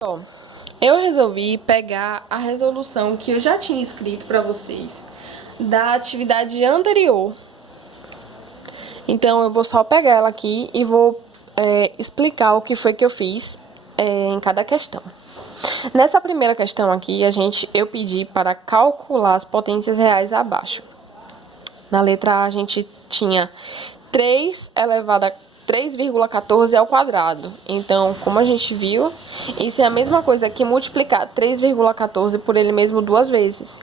Ó, eu resolvi pegar a resolução que eu já tinha escrito para vocês da atividade anterior. Então, eu vou só pegar ela aqui e vou explicar o que foi que eu fiz em cada questão. Nessa primeira questão aqui, eu pedi para calcular as potências reais abaixo. Na letra A, a gente tinha 3 elevado a 3,14 ao quadrado. Então, como a gente viu, isso é a mesma coisa que multiplicar 3,14 por ele mesmo duas vezes.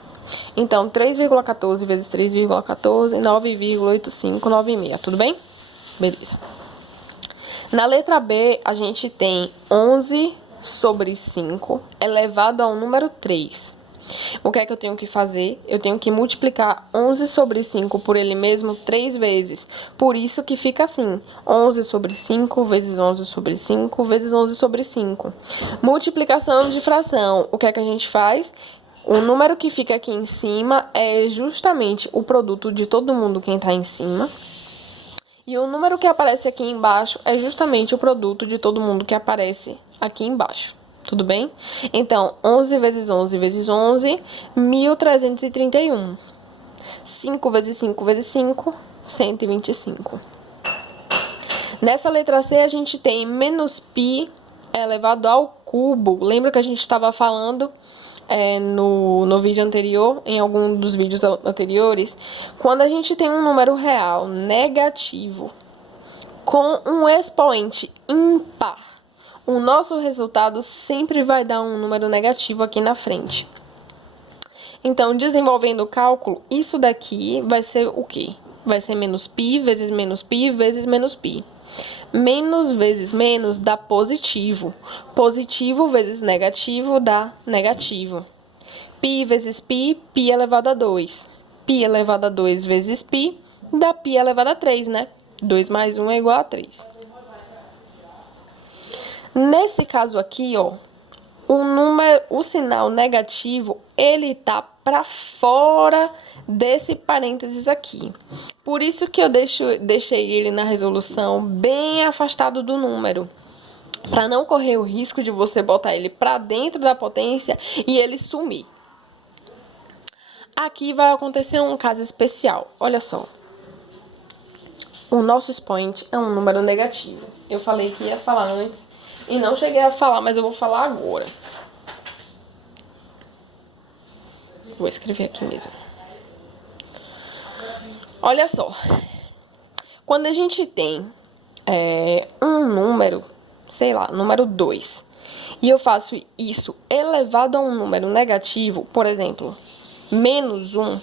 Então, 3,14 vezes 3,14, 9,8596, tudo bem? Beleza. Na letra B, a gente tem 11 sobre 5 elevado ao número 3. O que é que eu tenho que fazer? Eu tenho que multiplicar 11 sobre 5 por ele mesmo 3 vezes. Por isso que fica assim, 11 sobre 5 vezes 11 sobre 5 vezes 11 sobre 5. Multiplicação de fração. O que é que a gente faz? O número que fica aqui em cima é justamente o produto de todo mundo quem está em cima. E o número que aparece aqui embaixo é justamente o produto de todo mundo que aparece aqui embaixo. Tudo bem? Então, 11 vezes 11 vezes 11, 1.331. 5 vezes 5 vezes 5, 125. Nessa letra C, a gente tem menos π elevado ao cubo. Lembra que a gente estava falando no vídeo anterior, em algum dos vídeos anteriores? Quando a gente tem um número real negativo com um expoente ímpar, o nosso resultado sempre vai dar um número negativo aqui na frente. Então, desenvolvendo o cálculo, isso daqui vai ser o quê? Vai ser menos π vezes menos π vezes menos π. Menos vezes menos dá positivo. Positivo vezes negativo dá negativo. Π vezes π, π elevado a 2. Π elevado a 2 vezes π dá π elevado a 3, né? 2 mais 1 é igual a 3. Nesse caso aqui, ó, o sinal negativo, ele tá para fora desse parênteses aqui. Por isso que eu deixei ele na resolução bem afastado do número, para não correr o risco de você botar ele para dentro da potência e ele sumir. Aqui vai acontecer um caso especial. Olha só. O nosso expoente é um número negativo. Eu falei que ia falar antes e não cheguei a falar, mas eu vou falar agora. Vou escrever aqui mesmo. Olha só. Quando a gente tem um número, sei lá, número 2, e eu faço isso elevado a um número negativo, por exemplo, menos 1,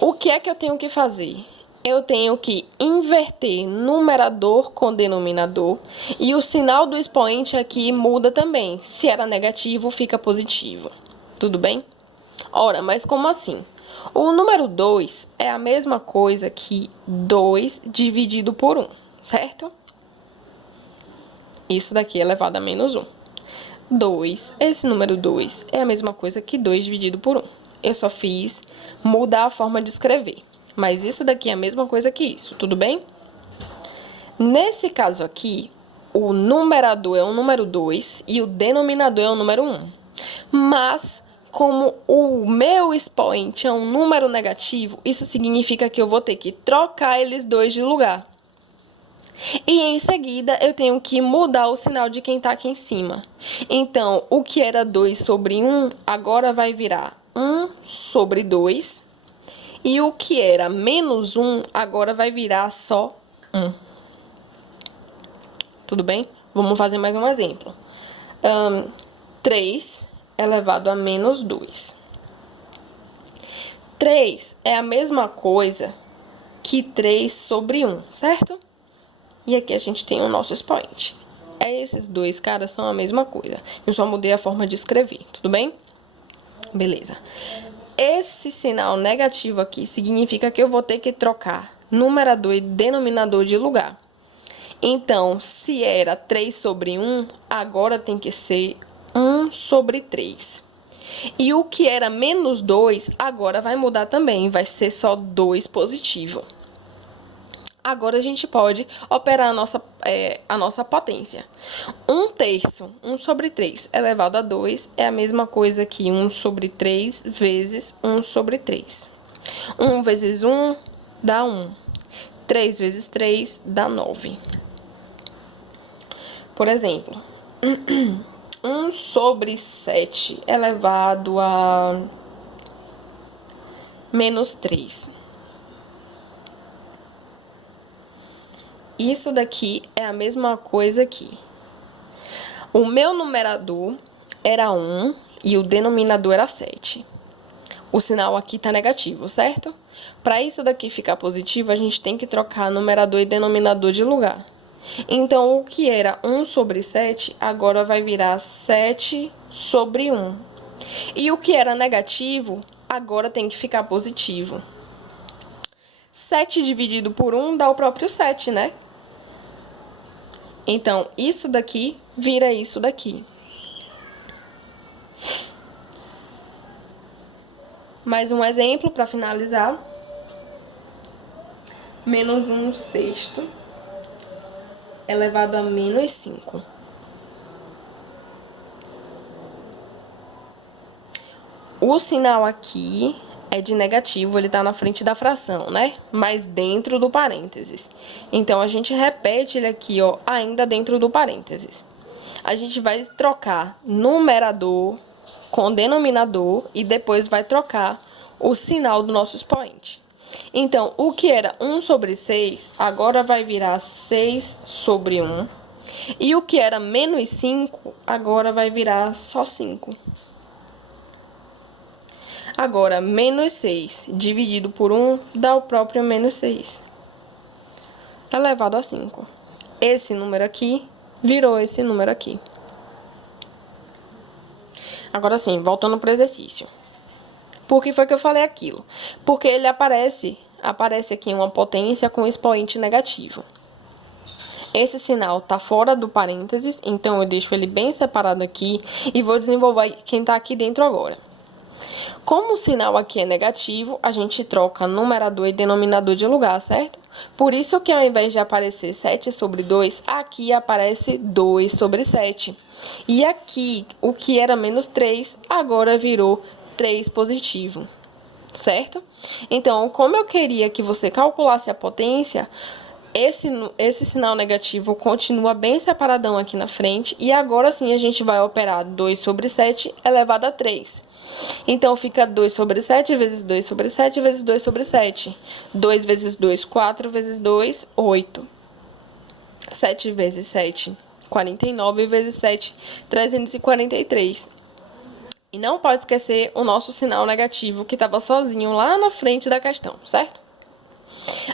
o que é que eu tenho que fazer? Eu tenho que inverter numerador com denominador e o sinal do expoente aqui muda também. Se era negativo, fica positivo. Tudo bem? Ora, mas como assim? O número 2 é a mesma coisa que 2 dividido por 1, certo? Isso daqui é elevado a menos 1. 2, esse número 2 é a mesma coisa que 2 dividido por 1. Eu só fiz mudar a forma de escrever. Mas isso daqui é a mesma coisa que isso, tudo bem? Nesse caso aqui, o numerador é o número 2 e o denominador é o número 1. Mas, como o meu expoente é um número negativo, isso significa que eu vou ter que trocar eles dois de lugar. E em seguida, eu tenho que mudar o sinal de quem está aqui em cima. Então, o que era 2 sobre 1, agora vai virar 1 sobre 2. E o que era menos 1, agora vai virar só 1. Tudo bem? Vamos fazer mais um exemplo. 3 elevado a menos 2. 3 é a mesma coisa que 3 sobre 1, certo? E aqui a gente tem o nosso expoente. Esses dois caras são a mesma coisa. Eu só mudei a forma de escrever, tudo bem? Beleza. Esse sinal negativo aqui significa que eu vou ter que trocar numerador e denominador de lugar. Então, se era 3 sobre 1, agora tem que ser 1 sobre 3. E o que era menos 2, agora vai mudar também, vai ser só 2 positivo. agora a gente pode operar a nossa potência. 1/3, 1 sobre 3 elevado a 2 é a mesma coisa que 1 sobre 3 vezes 1 sobre 3. 1 vezes 1 dá 1. 3 vezes 3 dá 9. Por exemplo, 1 sobre 7 elevado a menos 3. Isso daqui é a mesma coisa aqui. O meu numerador era 1 e o denominador era 7. O sinal aqui está negativo, certo? Para isso daqui ficar positivo, a gente tem que trocar numerador e denominador de lugar. Então, o que era 1 sobre 7, agora vai virar 7 sobre 1. E o que era negativo, agora tem que ficar positivo. 7 dividido por 1 dá o próprio 7, né? Então, isso daqui vira isso daqui. Mais um exemplo para finalizar. Menos 1/6 elevado a menos 5. O sinal aqui é de negativo, ele está na frente da fração, né? Mas dentro do parênteses. Então, a gente repete ele aqui, ó, ainda dentro do parênteses. A gente vai trocar numerador com denominador e depois vai trocar o sinal do nosso expoente. Então, o que era 1 sobre 6, agora vai virar 6 sobre 1. E o que era menos 5, agora vai virar só 5. Agora, menos 6 dividido por 1 dá o próprio menos 6, elevado a 5. Esse número aqui virou esse número aqui. Agora sim, voltando para o exercício. Por que foi que eu falei aquilo? Porque ele aparece aqui uma potência com expoente negativo. Esse sinal está fora do parênteses, então eu deixo ele bem separado aqui e vou desenvolver quem está aqui dentro agora. Como o sinal aqui é negativo, a gente troca numerador e denominador de lugar, certo? Por isso que ao invés de aparecer 7 sobre 2, aqui aparece 2 sobre 7. E aqui, o que era menos 3, agora virou 3 positivo, certo? Então, como eu queria que você calculasse a potência, esse sinal negativo continua bem separadão aqui na frente. E agora sim a gente vai operar 2 sobre 7 elevado a 3. Então, fica 2 sobre 7 vezes 2 sobre 7 vezes 2 sobre 7. 2 vezes 2, 4 vezes 2, 8. 7 vezes 7, 49 vezes 7, 343. E não pode esquecer o nosso sinal negativo que estava sozinho lá na frente da questão, certo?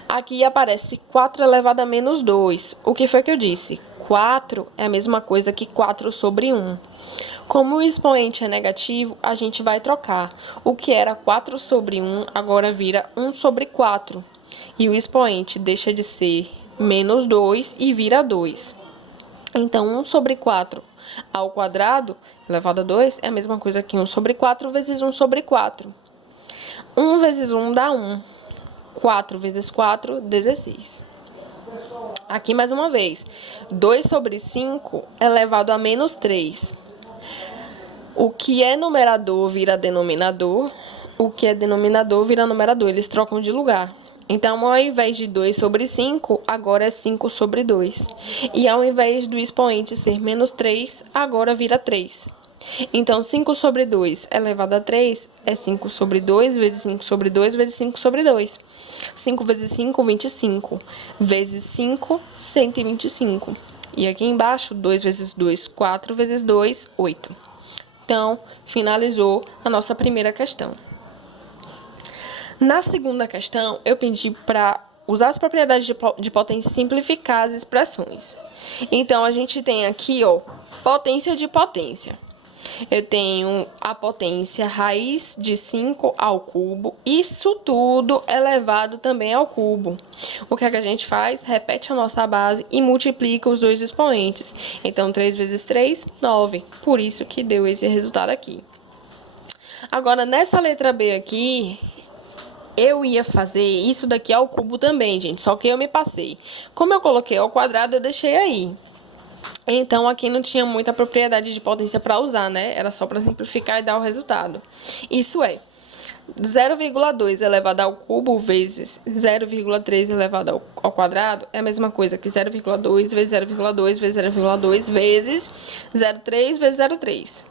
Aqui aparece 4 elevado a menos 2. O que foi que eu disse? 4 é a mesma coisa que 4 sobre 1. Como o expoente é negativo, a gente vai trocar. O que era 4 sobre 1, agora vira 1 sobre 4. E o expoente deixa de ser menos 2 e vira 2. Então, 1 sobre 4 ao quadrado, elevado a 2, é a mesma coisa que 1 sobre 4 vezes 1 sobre 4. 1 vezes 1 dá 1. 4 vezes 4, 16. Aqui mais uma vez. 2 sobre 5 elevado a menos 3. O que é numerador vira denominador. O que é denominador vira numerador. Eles trocam de lugar. Então, ao invés de 2 sobre 5, agora é 5 sobre 2. E ao invés do expoente ser menos 3, agora vira 3. Então, 5 sobre 2 elevado a 3 é 5 sobre 2 vezes 5 sobre 2 vezes 5 sobre 2. 5 vezes 5, 25. Vezes 5, 125. E aqui embaixo, 2 vezes 2, 4 vezes 2, 8. Então, finalizou a nossa primeira questão. Na segunda questão, eu pedi para usar as propriedades de potência e simplificar as expressões. Então, a gente tem aqui, ó, potência de potência. Eu tenho a potência raiz de 5 ao cubo, isso tudo elevado também ao cubo. O que é que a gente faz? Repete a nossa base e multiplica os dois expoentes. Então, 3 vezes 3, 9. Por isso que deu esse resultado aqui. Agora, nessa letra B aqui, eu ia fazer isso daqui ao cubo também, gente, só que eu me passei. Como eu coloquei ao quadrado, eu deixei aí. Então, aqui não tinha muita propriedade de potência para usar, né? Era só para simplificar e dar o resultado. Isso é 0,2 elevado ao cubo vezes 0,3 elevado ao quadrado é a mesma coisa que 0,2 vezes 0,2 vezes 0,2 vezes 0,3 vezes 0,3.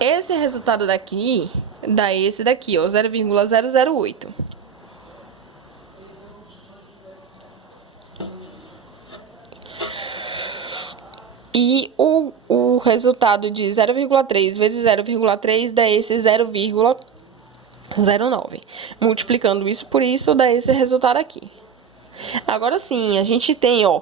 Esse resultado daqui dá esse daqui, ó, 0,008. E o resultado de 0,3 vezes 0,3 dá esse 0,09. Multiplicando isso por isso, dá esse resultado aqui. Agora sim, a gente tem, ó,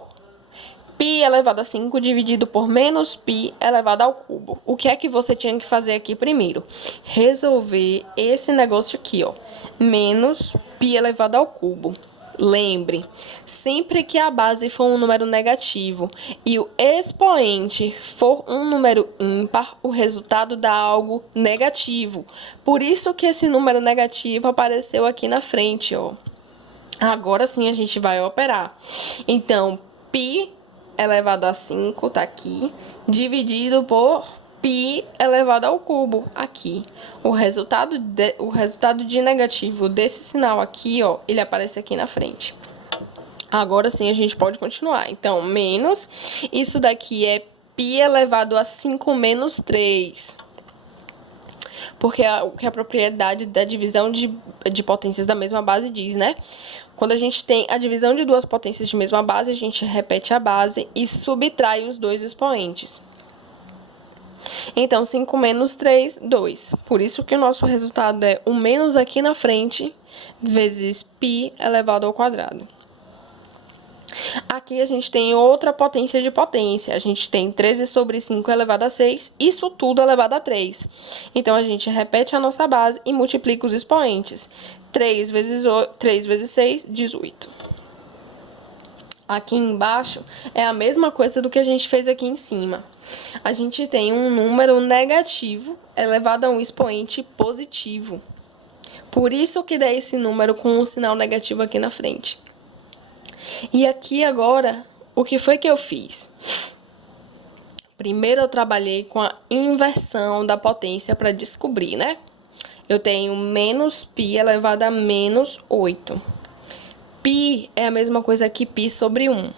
π elevado a 5 dividido por menos π elevado ao cubo. O que é que você tinha que fazer aqui primeiro? Resolver esse negócio aqui, ó, menos π elevado ao cubo. Lembre, sempre que a base for um número negativo e o expoente for um número ímpar, o resultado dá algo negativo. Por isso que esse número negativo apareceu aqui na frente, ó. Agora sim a gente vai operar. Então, π elevado a 5 tá aqui, dividido por π elevado ao cubo, aqui. O resultado de negativo desse sinal aqui, ó, ele aparece aqui na frente. Agora sim a gente pode continuar. Então, menos, isso daqui é π elevado a 5 menos 3. Porque o que a propriedade da divisão de potências da mesma base diz, né? Quando a gente tem a divisão de duas potências de mesma base, a gente repete a base e subtrai os dois expoentes. Então, 5 menos 3, 2. Por isso que o nosso resultado é o menos aqui na frente, vezes π elevado ao quadrado. Aqui a gente tem outra potência de potência. A gente tem 13 sobre 5 elevado a 6, isso tudo elevado a 3. Então, a gente repete a nossa base e multiplica os expoentes. 3 vezes 6, 18. Aqui embaixo é a mesma coisa do que a gente fez aqui em cima. A gente tem um número negativo elevado a um expoente positivo. Por isso que dá esse número com um sinal negativo aqui na frente. E aqui agora, o que foi que eu fiz? Primeiro eu trabalhei com a inversão da potência para descobrir, né? Eu tenho menos π elevado a menos 8. Π é a mesma coisa que π sobre 1.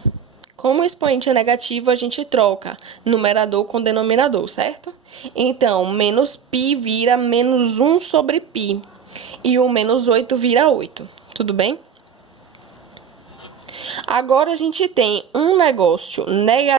Como o expoente é negativo, a gente troca numerador com denominador, certo? Então, menos π vira menos 1 sobre π. E o menos 8 vira 8. Tudo bem? Agora, a gente tem um negócio negativo